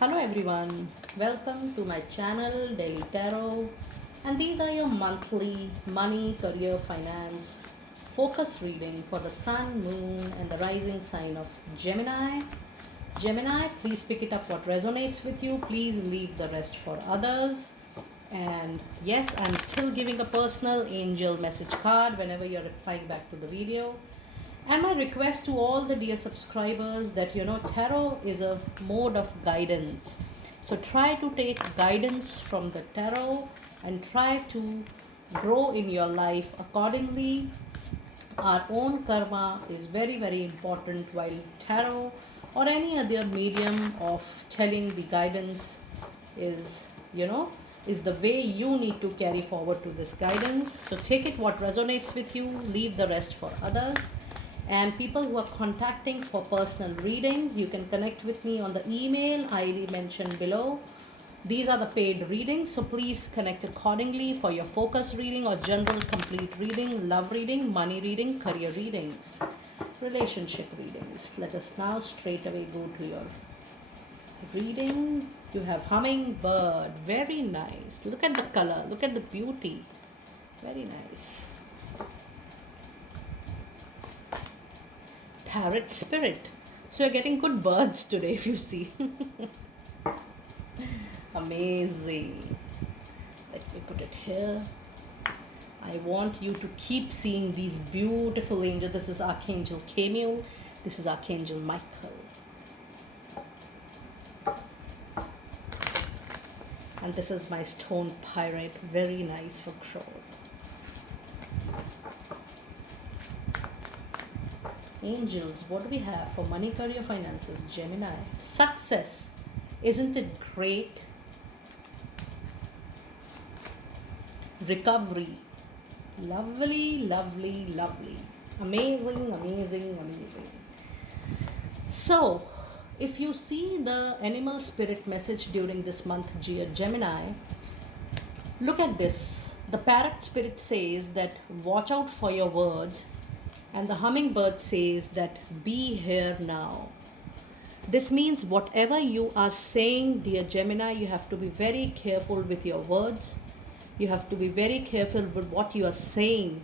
Hello everyone, welcome to my channel Daily Tarot, and these are your monthly money, career, finance focus reading for the sun, moon, and the rising sign of Gemini. Gemini, please pick it up what resonates with you, please leave the rest for others. And yes, I'm still giving a personal angel message card whenever you're replying back to the video. And my request to all the dear subscribers that tarot is a mode of guidance. So try to take guidance from the tarot and try to grow in your life accordingly. Our own karma is very, very important, while tarot or any other medium of telling the guidance is, you know, is the way you need to carry forward to this guidance. So take it what resonates with you, leave the rest for others. And people who are contacting for personal readings, you can connect with me on the email I mentioned below. These are the paid readings, so please connect accordingly for your focus reading or general complete reading, love reading, money reading, career readings, relationship readings. Let us now straight away go to your reading. You have hummingbird, very nice. Look at the color, look at the beauty, very nice. Parrot spirit. So you're getting good birds today if you see. Amazing. Let me put it here. I want you to keep seeing these beautiful angels. This is Archangel Camille. This is Archangel Michael. And this is my stone pirate. Very nice for crow. Angels, what do we have for money, career, finances? Gemini. Success. Isn't it great? Recovery. Lovely, lovely, lovely. Amazing, amazing, amazing. So, if you see the animal spirit message during this month, Gemini, look at this. The parrot spirit says that watch out for your words, and the hummingbird says that be here now. This means whatever you are saying, dear Gemini, you have to be very careful with your words. You have to be very careful with what you are saying.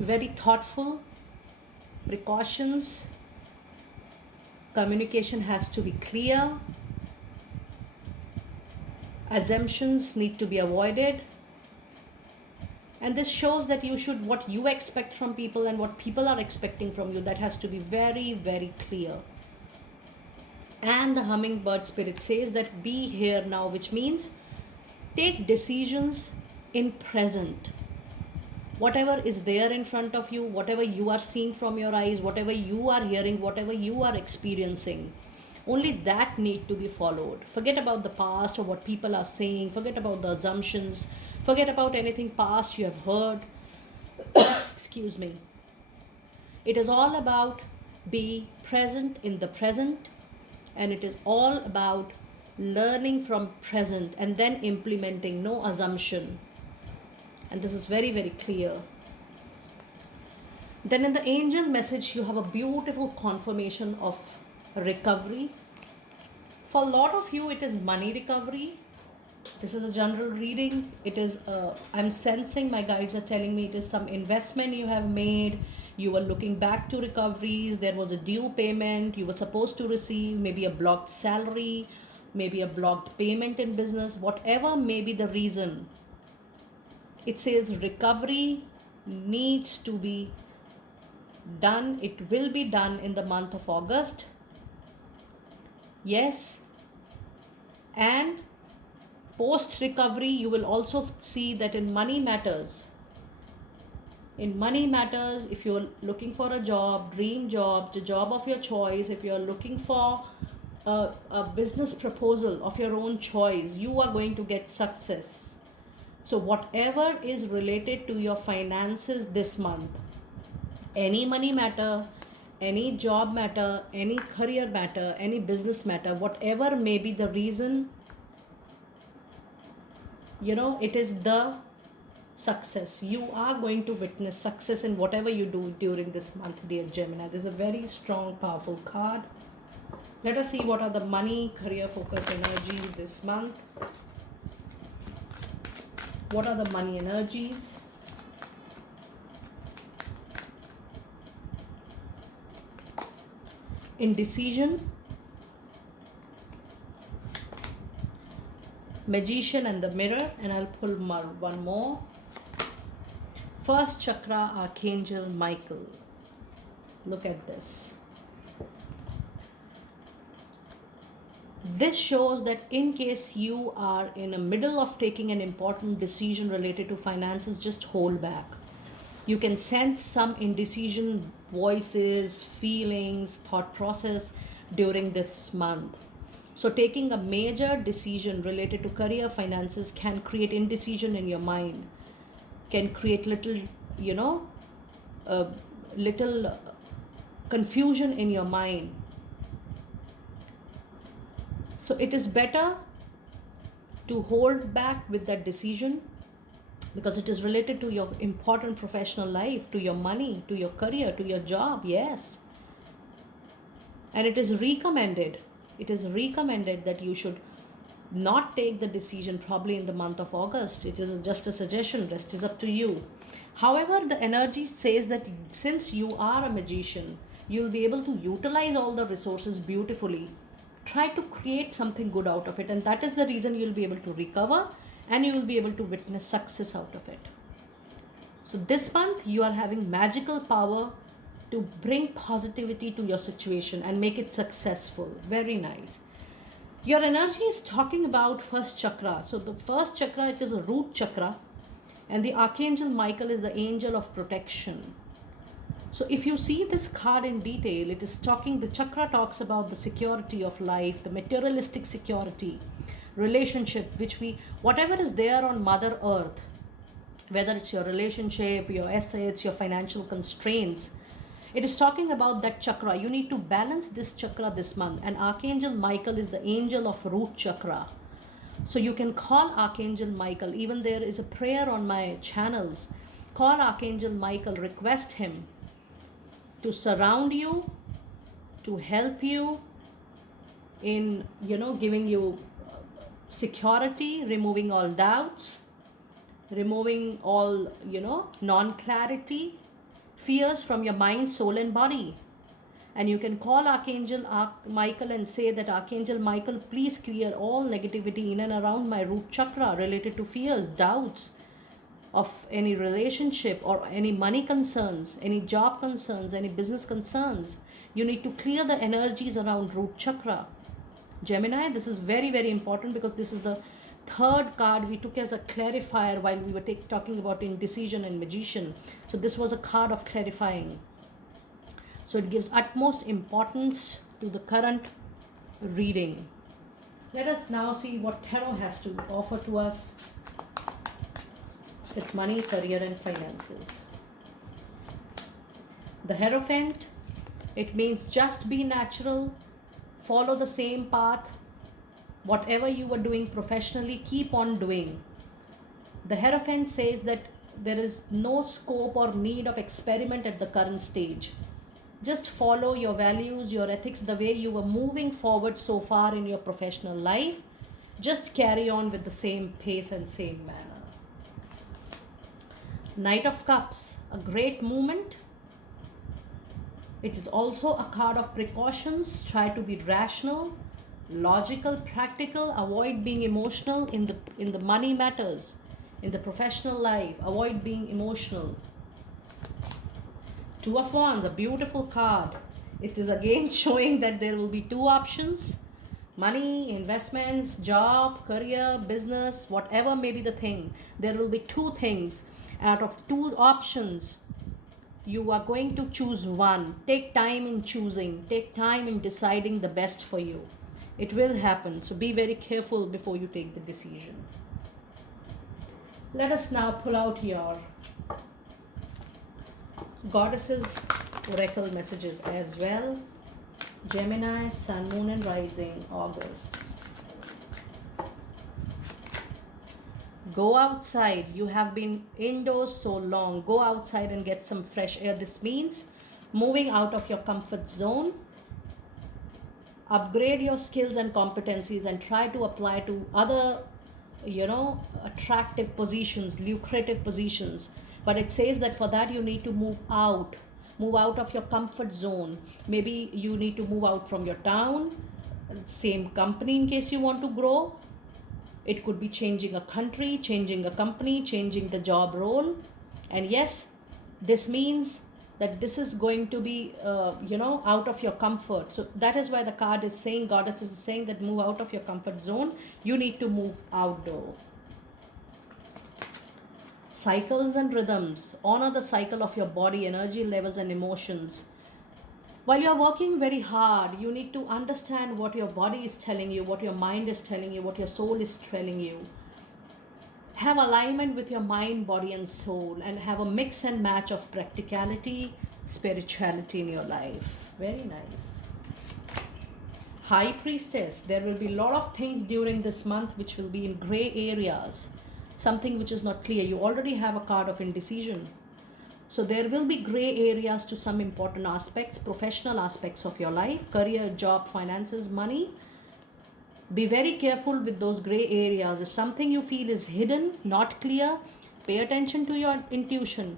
Very thoughtful, precautions. Communication has to be clear. Assumptions need to be avoided. And this shows that you should, what you expect from people and what people are expecting from you, that has to be very, very clear. And the hummingbird spirit says that be here now, which means take decisions in present. Whatever is there in front of you, whatever you are seeing from your eyes, whatever you are hearing, whatever you are experiencing, only that need to be followed. Forget about the past or what people are saying. Forget about the assumptions. Forget about anything past you have heard. Excuse me. It is all about be present in the present, and it is all about learning from present and then implementing, no assumption. And this is very, very clear. Then in the angel message, you have a beautiful confirmation of recovery. For a lot of you, it is money recovery. This is a general reading. It is, I'm sensing, my guides are telling me it is some investment you have made. You were looking back to recoveries. There was a due payment you were supposed to receive, maybe a blocked salary, maybe a blocked payment in business, whatever may be the reason. It says recovery needs to be done. It will be done in the month of August. Yes. And post recovery, you will also see that in money matters, if you're looking for a job, dream job, the job of your choice, if you're looking for a business proposal of your own choice, you are going to get success. So whatever is related to your finances this month, any money matter, any job matter, any career matter, any business matter, whatever may be the reason, it is the success. You are going to witness success in whatever you do during this month, dear Gemini. This is a very strong, powerful card. Let us see what are the money, career focused energies this month. What are the money energies? Indecision, Magician and the Mirror, and I'll pull one more. First chakra, Archangel Michael. Look at this. This shows that in case you are in the middle of taking an important decision related to finances, just hold back. You can sense some indecision voices, feelings, thought process during this month. So taking a major decision related to career finances can create indecision in your mind, can create little confusion in your mind. So it is better to hold back with that decision because it is related to your important professional life, to your money, to your career, to your job. Yes. And it is recommended that you should not take the decision probably in the month of August. It is just a suggestion. Rest is up to you. However, the energy says that since you are a magician, you'll be able to utilize all the resources beautifully. Try to create something good out of it, and that is the reason you'll be able to recover and you will be able to witness success out of it. So this month you are having magical power to bring positivity to your situation and make it successful. Very nice. Your energy is talking about first chakra. So the first chakra, it is a root chakra, and the Archangel Michael is the angel of protection. So if you see this card in detail, it is talking, the chakra talks about the security of life, the materialistic security, relationship, whatever is there on Mother Earth, whether it's your relationship, your assets, your financial constraints, it is talking about that chakra. You need to balance this chakra this month. And Archangel Michael is the angel of root chakra. So you can call Archangel Michael. Even there is a prayer on my channels. Call Archangel Michael, request him to surround you, to help you in, giving you security, removing all doubts, removing all, non-clarity, fears from your mind, soul, and body. And you can call Archangel Michael and say that, Archangel Michael, please clear all negativity in and around my root chakra related to fears, doubts of any relationship or any money concerns, any job concerns, any business concerns. You need to clear the energies around root chakra. Gemini, this is very, very important because this is the third card we took as a clarifier while we were talking about indecision and magician. So this was a card of clarifying. So it gives utmost importance to the current reading. Let us now see what tarot has to offer to us with money, career, and finances. The Hierophant, it means just be natural, follow the same path. Whatever you were doing professionally, keep on doing. The Hierophant says that there is no scope or need of experiment at the current stage. Just follow your values, your ethics, the way you were moving forward so far in your professional life. Just carry on with the same pace and same manner. Knight of Cups, a great movement. It is also a card of precautions. Try to be rational, logical, practical. Avoid being emotional in the money matters, in the professional life. Avoid being emotional. Two of Wands, a beautiful card. It is again showing that there will be two options: money, investments, job, career, business, whatever may be the thing. There will be two things. Out of two options, you are going to choose one. Take time in choosing. Take time in deciding the best for you. It will happen. So be very careful before you take the decision. Let us now pull out your Goddesses Oracle messages as well. Gemini, Sun, Moon, and Rising, August. Go outside. You have been indoors so long. Go outside and get some fresh air. This means moving out of your comfort zone. upgrade your skills and competencies and try to apply to other, attractive positions, lucrative positions. But it says that for that you need to move out of your comfort zone. Maybe you need to move out from your town, same company, in case you want to grow. It could be changing a country, changing a company, changing the job role. And yes, this means that this is going to be, out of your comfort. So that is why the card is saying, Goddess is saying that move out of your comfort zone. You need to move outdoor. Cycles and rhythms. Honor the cycle of your body, energy levels, and emotions. While you're working very hard, you need to understand what your body is telling you, what your mind is telling you, what your soul is telling you. Have alignment with your mind, body, and soul, and have a mix and match of practicality, spirituality in your life. Very nice. High Priestess. There will be a lot of things during this month which will be in gray areas, something which is not clear. You already have a card of indecision. So there will be gray areas to some important aspects, professional aspects of your life, career, job, finances, money. Be very careful with those gray areas. If something you feel is hidden, not clear, pay attention to your intuition.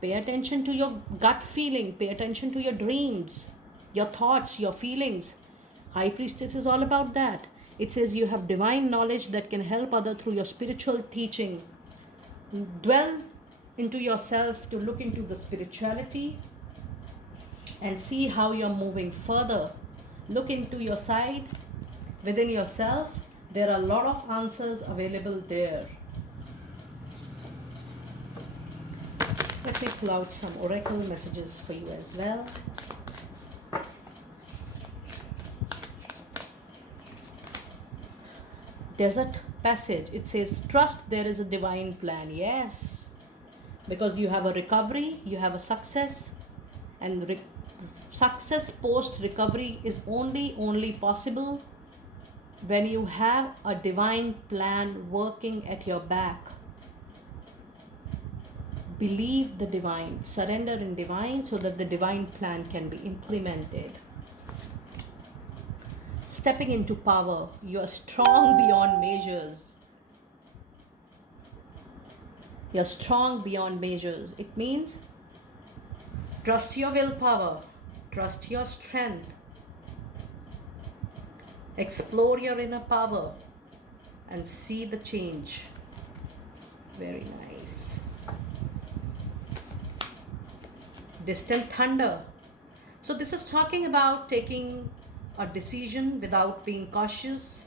Pay attention to your gut feeling. Pay attention to your dreams, your thoughts, your feelings. High Priestess is all about that. It says you have divine knowledge that can help others through your spiritual teaching. Dwell into yourself to look into the spirituality and see how you're moving further. Look into your side, within yourself. There are a lot of answers available there. Let me pull out some oracle messages for you as well. Desert Passage. It says, trust there is a divine plan. Yes. Because you have a recovery, you have a success, and success post recovery is only possible when you have a divine plan working at your back. Believe the divine, surrender in divine so that the divine plan can be implemented. Stepping into power. You are strong beyond measures. You're strong beyond measures. It means trust your willpower, trust your strength, explore your inner power, and see the change. Very nice. Distant thunder. So this is talking about taking a decision without being cautious.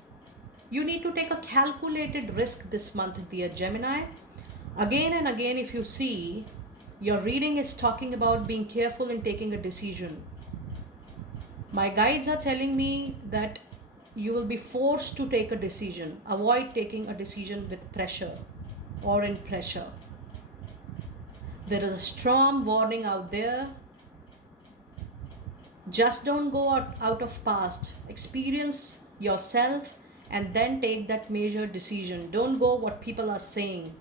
You need to take a calculated risk this month, dear Gemini. Again and again, if you see, your reading is talking about being careful in taking a decision. My guides are telling me that you will be forced to take a decision. Avoid taking a decision with pressure or in pressure. There is a strong warning out there. Just don't go out of past. Experience yourself and then take that major decision. Don't go what people are saying.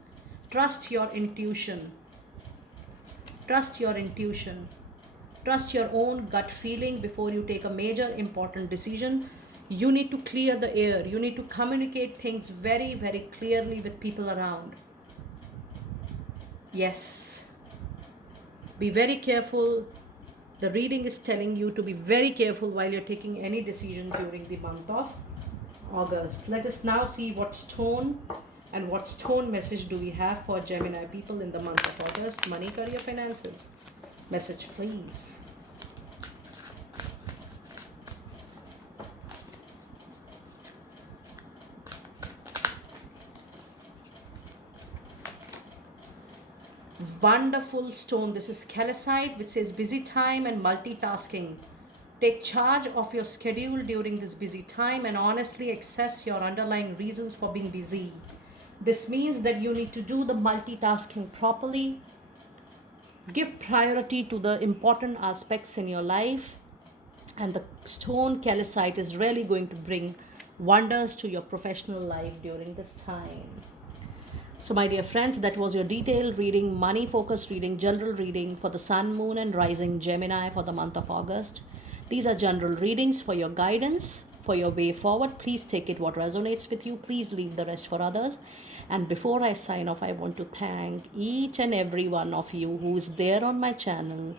Trust your intuition. Trust your intuition. Trust your own gut feeling before you take a major important decision. You need to clear the air. You need to communicate things very, very clearly with people around. Yes. Be very careful. The reading is telling you to be very careful while you're taking any decision during the month of August. Let us now see what stone and what stone message do we have for Gemini people in the month of August. Money, career, finances. Message, please. Wonderful stone. This is calcite, which says busy time and multitasking. Take charge of your schedule during this busy time and honestly assess your underlying reasons for being busy. This means that you need to do the multitasking properly. Give priority to the important aspects in your life. And the stone calcite is really going to bring wonders to your professional life during this time. So my dear friends, that was your detailed reading, money focused reading, general reading for the sun, moon and rising Gemini for the month of August. These are general readings for your guidance, for your way forward. Please take it what resonates with you. Please leave the rest for others. And before I sign off, I want to thank each and every one of you who is there on my channel,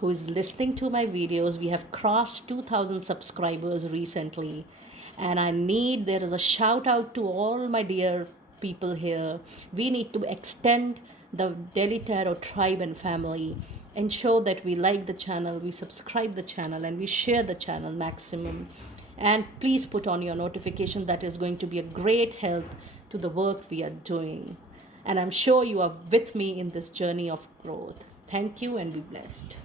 who is listening to my videos. We have crossed 2,000 subscribers recently. And there is a shout out to all my dear people here. We need to extend the Delhi Tarot tribe and family. Ensure that we like the channel, we subscribe the channel, and we share the channel maximum. And please put on your notification. That is going to be a great help to the work we are doing. And I'm sure you are with me in this journey of growth. Thank you and be blessed.